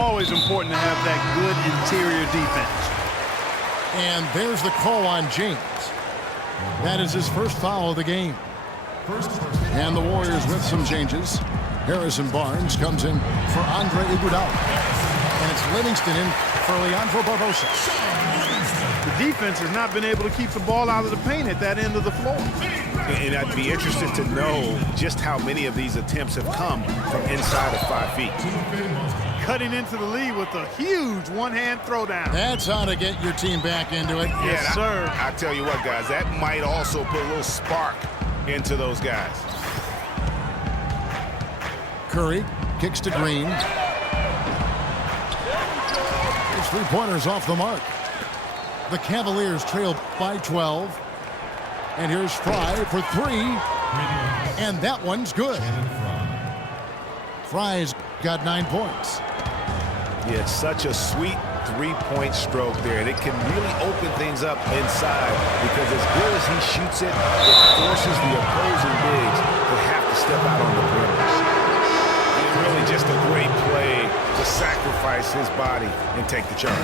always important to have that good interior defense. And there's the call on James. That is his first foul of the game. And the Warriors with some changes. Harrison Barnes comes in for Andre Iguodala. And it's Livingston in for Leandro Barbosa. The defense has not been able to keep the ball out of the paint at that end of the floor. And I'd be interested to know just how many of these attempts have come from inside of 5 feet. Cutting into the lead with a huge one-hand throwdown. That's how to get your team back into it. Yes, sir. I tell you what, guys, that might also put a little spark into those guys. Curry kicks to Green. His three-pointers off the mark. The Cavaliers trail by 12. And here's Fry for three. And that one's good. Fry's got 9 points. Yeah, it's such a sweet three-point stroke there. And it can really open things up inside because as good as he shoots it, it forces the opposing bigs to have to step out on the perimeter. It's really just a great play to sacrifice his body and take the charge.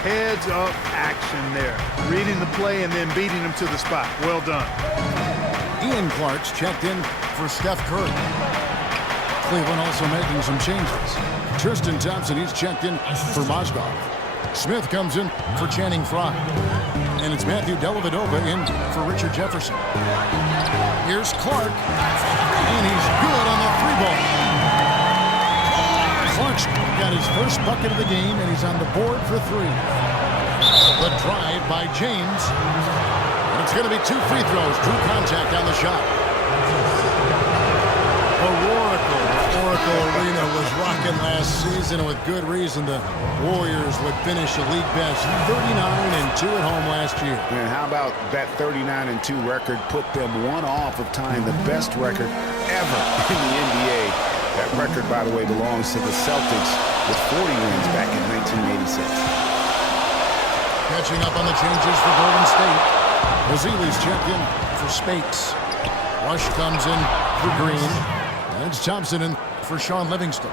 Heads-up action there. Reading the play and then beating him to the spot. Well done. Ian Clark's checked in for Steph Curry. Cleveland also making some changes. Tristan Thompson, he's checked in for Mozgov. Smith comes in for Channing Frye. And it's Matthew Dellavedova in for Richard Jefferson. Here's Clark. And he's good on the three-ball. Clark's got his first bucket of the game, and he's on the board for three. The drive by James. And it's going to be 2 free throws. True contact on the shot. Oracle Arena was rocking last season, and with good reason. The Warriors would finish a league best 39-2 at home last year. And how about that 39-2 record put them one off of tying the best record ever in the NBA. That record, by the way, belongs to the Celtics with 40 wins back in 1986. Catching up on the changes for Golden State. Bazili's checked in for Spates. Rush comes in for Green. And it's Thompson in for Sean Livingston.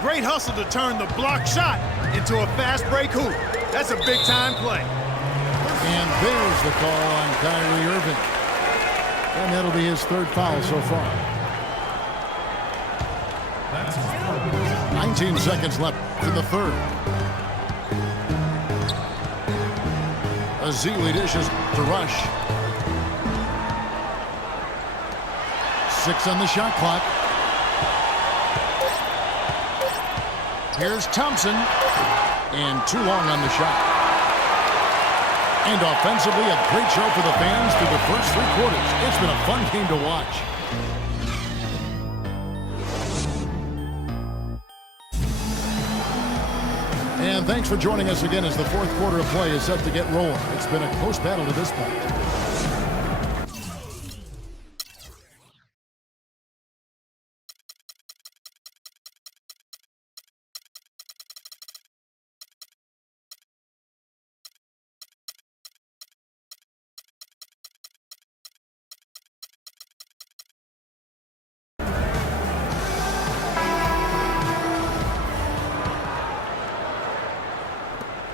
Great hustle to turn the block shot into a fast break hoop. That's a big-time play. And there's the call on Kyrie Irving. And that'll be his third foul so far. 19 seconds left in the third. Azili dishes to Rush. 6 on the shot clock. Here's Thompson. And too long on the shot. And offensively, a great show for the fans through the first 3 quarters. It's been a fun game to watch. And thanks for joining us again as the fourth quarter of play is set to get rolling. It's been a close battle to this point.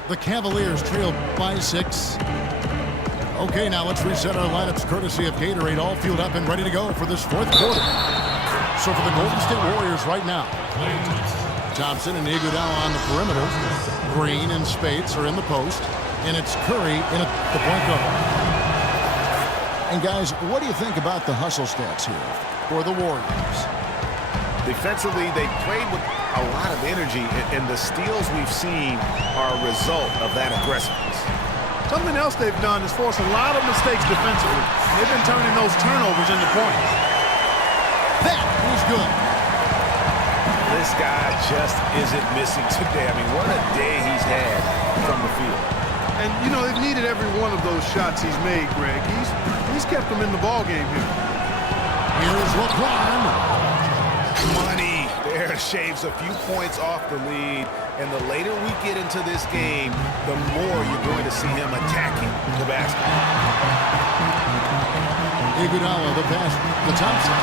The Cavaliers trail by 6. Okay, now let's reset our lineups courtesy of Gatorade, all fueled up and ready to go for this fourth quarter. So for the Golden State Warriors right now, Thompson and Iguodala on the perimeter. Green and Spates are in the post. And it's Curry in at the point guard. And guys, what do you think about the hustle stats here for the Warriors? Defensively, they played with a lot of energy, and the steals we've seen are a result of that aggressiveness. Something else they've done is force a lot of mistakes defensively. They've been turning those turnovers into points. That is good. This guy just isn't missing today. I mean, what a day he's had from the field. And, you know, they've needed every one of those shots he's made, Greg. He's kept them in the ball game here. Here's LeBron. Money there shaves a few points off the lead, and the later we get into this game, the more you're going to see him attacking the basket. Iguodala, the pass to Thompson.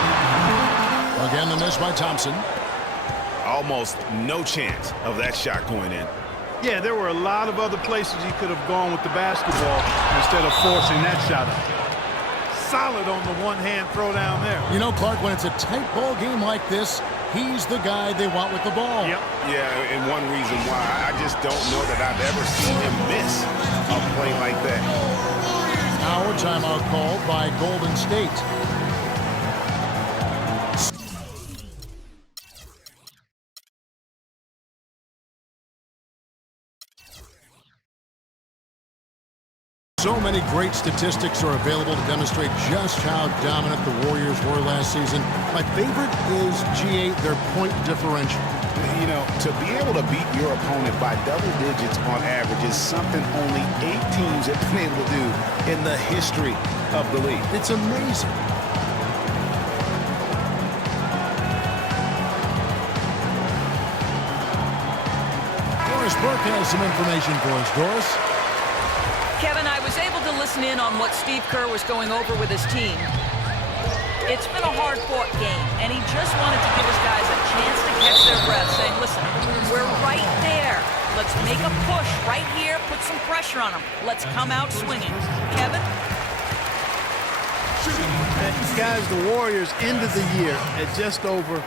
Again, the miss by Thompson. Almost no chance of that shot going in. Yeah, there were a lot of other places he could have gone with the basketball instead of forcing that shot up. Solid on the one-hand throw down there. You know, Clark, when it's a tight ball game like this, he's the guy they want with the ball. Yep. Yeah, and one reason why, I just don't know that I've ever seen him miss a play like that. Now a timeout called by Golden State. So many great statistics are available to demonstrate just how dominant the Warriors were last season. My favorite is G8, their point differential. You know, to be able to beat your opponent by double digits on average is something only 8 teams have been able to do in the history of the league. It's amazing. Doris Burke has some information for us. Doris? Kevin, I was able to listen in on what Steve Kerr was going over with his team. It's been a hard-fought game, and he just wanted to give his guys a chance to catch their breath, saying, listen, we're right there. Let's make a push right here, put some pressure on them. Let's come out swinging. Kevin? Guys, the Warriors ended the year at just over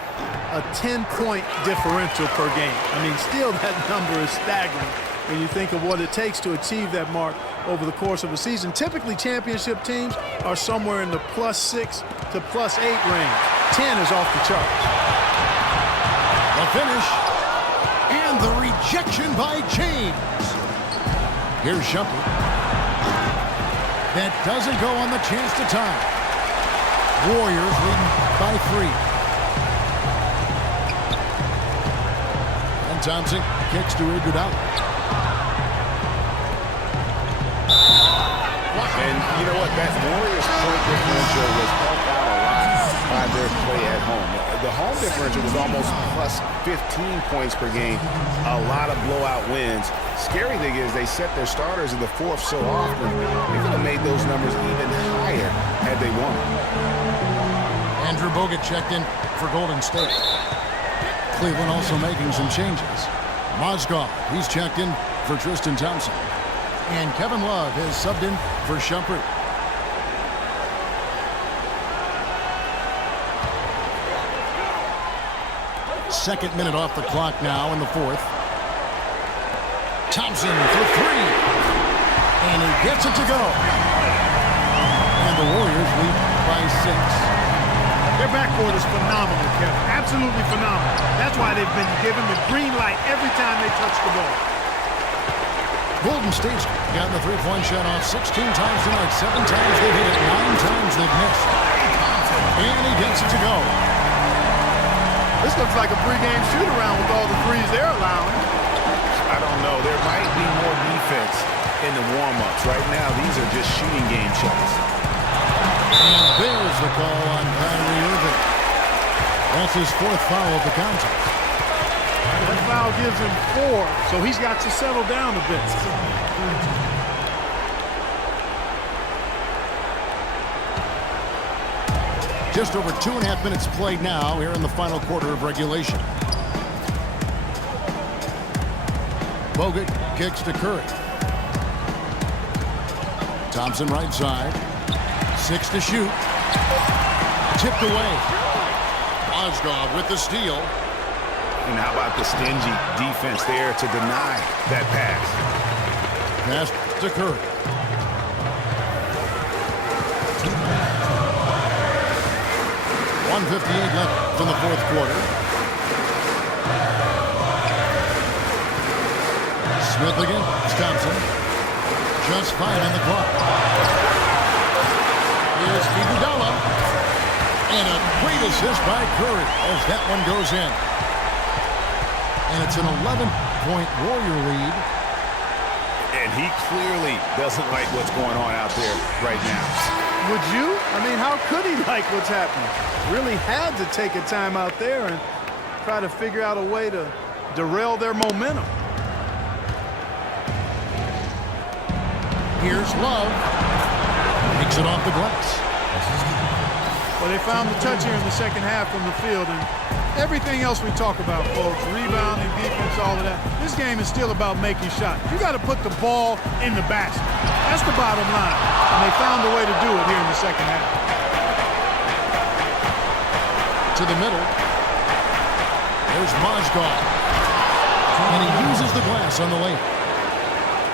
a 10-point differential per game. I mean, still that number is staggering when you think of what it takes to achieve that mark over the course of a season. Typically, championship teams are somewhere in the +6 to +8 range. 10 is off the charts. The finish and the rejection by James. Here's Shumpert. That doesn't go on the chance to tie. Warriors leading by 3. And Thompson kicks to Iguodala. And you know what? That Warriors point differential was helped out a lot by their play at home. The home differential was almost +15 points per game. A lot of blowout wins. Scary thing is they set their starters in the fourth so often. They could have made those numbers even higher had they won. Andrew Bogut checked in for Golden State. Cleveland also making some changes. Mozgov, he's checked in for Tristan Thompson. And Kevin Love has subbed in for Shumpert. Second minute off the clock now in the fourth. Thompson for 3. And he gets it to go. And the Warriors lead by 6. Their backcourt is phenomenal, Kevin. Absolutely phenomenal. That's why they've been given the green light every time they touch the ball. Golden State's gotten the three-point shot off 16 times tonight. 7 times they've hit it, 9 times they've missed. And he gets it to go. This looks like a pregame shoot-around with all the threes they're allowing. I don't know. There might be more defense in the warm-ups. Right now, these are just shooting game shots. And there's the call on Kyrie Irving. That's his 4th foul of the contest. That foul gives him 4, so he's got to settle down a bit. Just over 2.5 minutes played now here in the final quarter of regulation. Bogut kicks to Curry. Thompson right side. 6 to shoot. Tipped away. Mozgov with the steal. And how about the stingy defense there to deny that pass? Pass to Curry. .158 left in the fourth quarter. Smith against Thompson. Just 5 on the clock. Here's Iguodala. And a great assist by Curry as that one goes in. And it's an 11-point Warrior lead. And he clearly doesn't like what's going on out there right now. Would you? I mean, how could he like what's happening? Really had to take a time out there and try to figure out a way to derail their momentum. Here's Love. Takes it off the glass. Well, they found the touch here in the second half from the field, and Everything else we talk about, folks, rebounding, defense, all of that, this game is still about making shots. You got to put the ball in the basket. That's the bottom line. And they found a way to do it here in the second half. To the middle. There's Mozgov. And he uses the glass on the lane.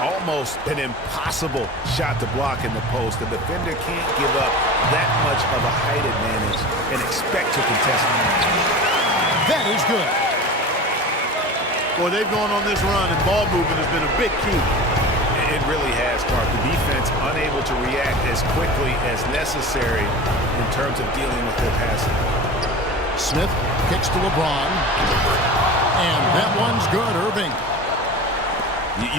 Almost an impossible shot to block in the post. The defender can't give up that much of a height advantage and expect to contest it. That is good. Boy, they've gone on this run, and ball movement has been a big key. It really has, Mark. The defense unable to react as quickly as necessary in terms of dealing with their passing. Smith kicks to LeBron. And that one's good, Irving.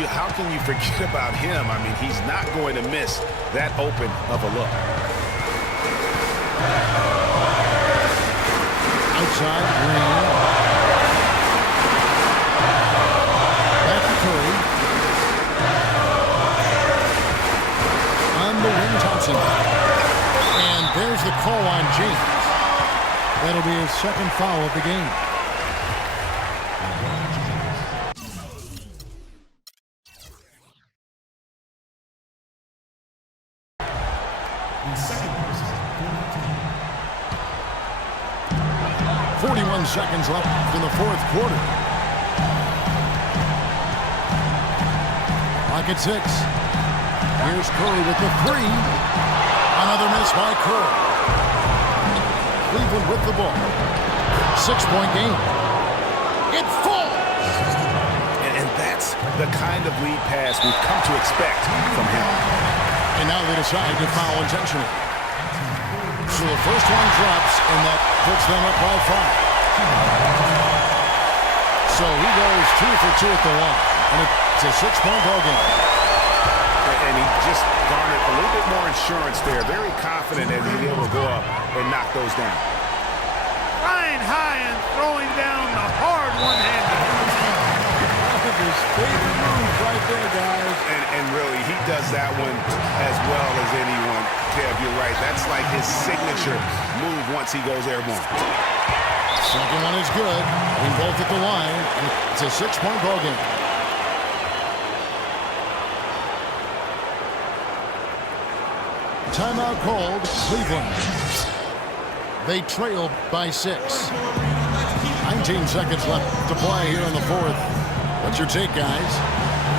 How can you forget about him? I mean, he's not going to miss that open of a look. Outside, Green. Back to Curry. On the wing, Thompson. And there's the call on James. That'll be his second foul of the game. Seconds left in the fourth quarter. Clock at 6. Here's Curry with the three. Another miss by Curry. Cleveland with the ball. 6-point game. It falls. And that's the kind of lead pass we've come to expect from him. And now they decide to foul intentionally. So the first one drops, and that puts them up by 5. So he goes 2 for 2 at the line, and it's a 6-point ball game. And he just garnered a little bit more insurance there. Very confident that he'll be able to go up and knock those down. Flying high and throwing down the hard one-handed. His favorite move right there, guys. And really, he does that one as well as anyone. Kev, you're right. That's like his signature move once he goes airborne. Second one is good. In both at the line. And it's a 6-point ball game. Timeout called. Cleveland. They trail by 6. 19 seconds left to play here in the fourth. What's your take, guys?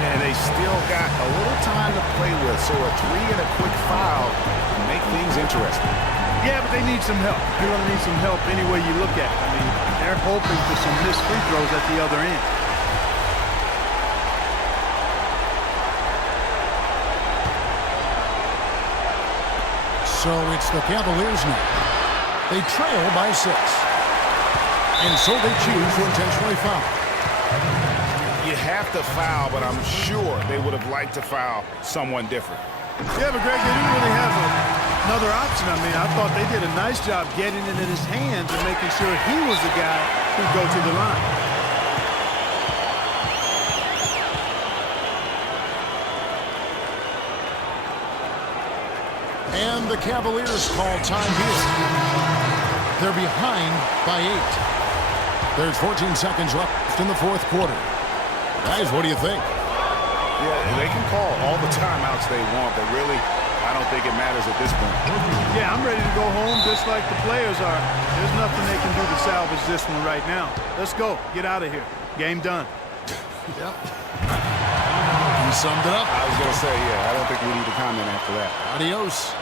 And they still got a little time to play with. So a 3 and a quick foul can make things interesting. Yeah, but they need some help. They're going to need some help any way you look at it. I mean, they're hoping for some missed free throws at the other end. So it's the Cavaliers now. They trail by 6. And so they choose to intentionally foul. You have to foul, but I'm sure they would have liked to foul someone different. Yeah, but Greg, they didn't really have another option. I mean, I thought they did a nice job getting it in his hands and making sure he was the guy who'd go to the line. And the Cavaliers call time here. They're behind by 8. There's 14 seconds left in the fourth quarter. Guys, what do you think? Yeah, they can call all the timeouts they want, but really, I don't think it matters at this point. Yeah, I'm ready to go home just like the players are. There's nothing they can do to salvage this one right now. Let's go. Get out of here. Game done. Yep. You summed it up. I was going to say, yeah, I don't think we need to comment after that. Adios.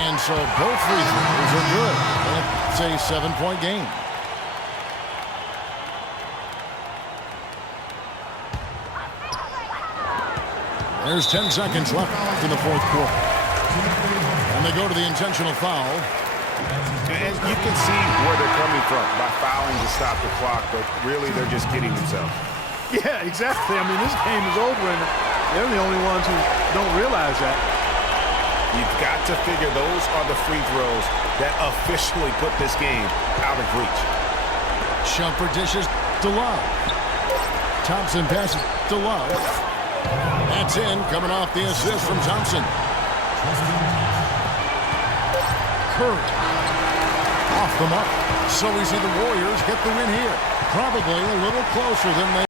And so both free throws are good. It's a 7-point game. There's 10 seconds left in the fourth quarter. And they go to the intentional foul. And you can see where they're coming from by fouling to stop the clock, but really they're just kidding themselves. Yeah, exactly. I mean, this game is over, and they're the only ones who don't realize that. You've got to figure those are the free throws that officially put this game out of reach. Shumpert dishes to Love. Thompson passes to Love. That's in, coming off the assist from Thompson. Curry. Off the mark. So we see the Warriors get the win here. Probably a little closer than they